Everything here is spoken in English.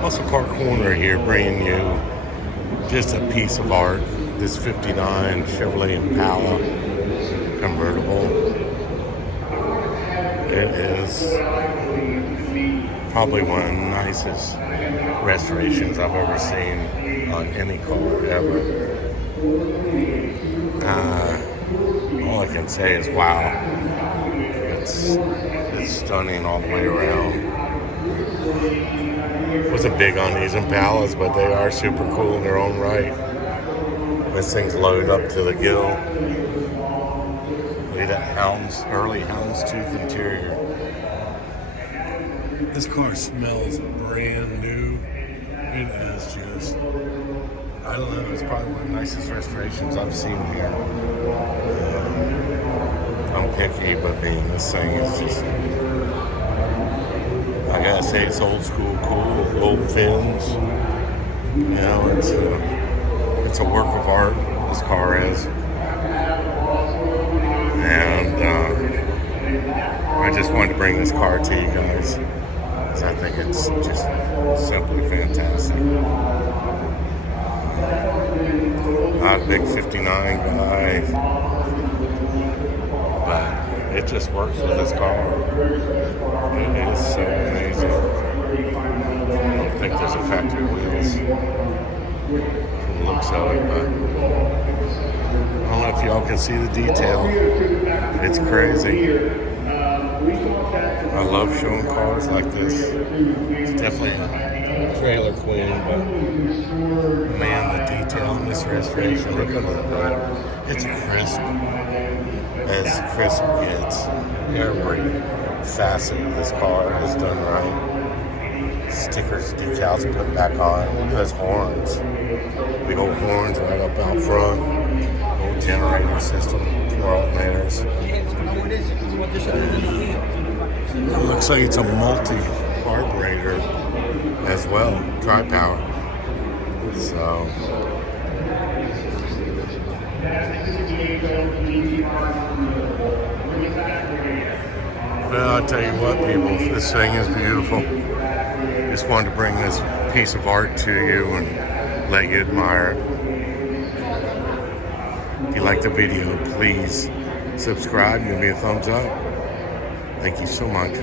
Muscle Car Corner here, bringing you just a piece of art. This '59 Chevrolet Impala convertible. It is probably one of the nicest restorations I've ever seen on any car ever. All I can say is wow. It's stunning all the way around. Wasn't big on these Impalas, but they are super cool in their own right. This thing's loaded up to the gill. Look at that early houndstooth interior. This car smells brand new. It is just, I don't know, it's probably one of the nicest restorations I've seen here. I'm picky, but this thing is just, I gotta say, it's old school cool, old fins. You know, it's a work of art, this car is. And I just wanted to bring this car to you guys, because I think it's just simply fantastic. I'm not a big '59 guy, but it just works with this car. It is so amazing. I don't think there's a factory wheels from the looks of it, but I don't know if y'all can see the detail. It's crazy. I love showing cars like this. It's definitely a trailer queen, but man, the detail in this restoration, look at it. It's crisp as crisp gets. Every facet of this car is done right. Stickers, decals put back on. Look at those horns. Big old horns right up out front. Old generator system, 4 alternators. It looks like it's a multi-carburetor as well, tri-power. So, well, I'll tell you what, people, this thing is beautiful. Just wanted to bring this piece of art to you and let you admire it. If you like the video, please subscribe, give me a thumbs up. Thank you so much.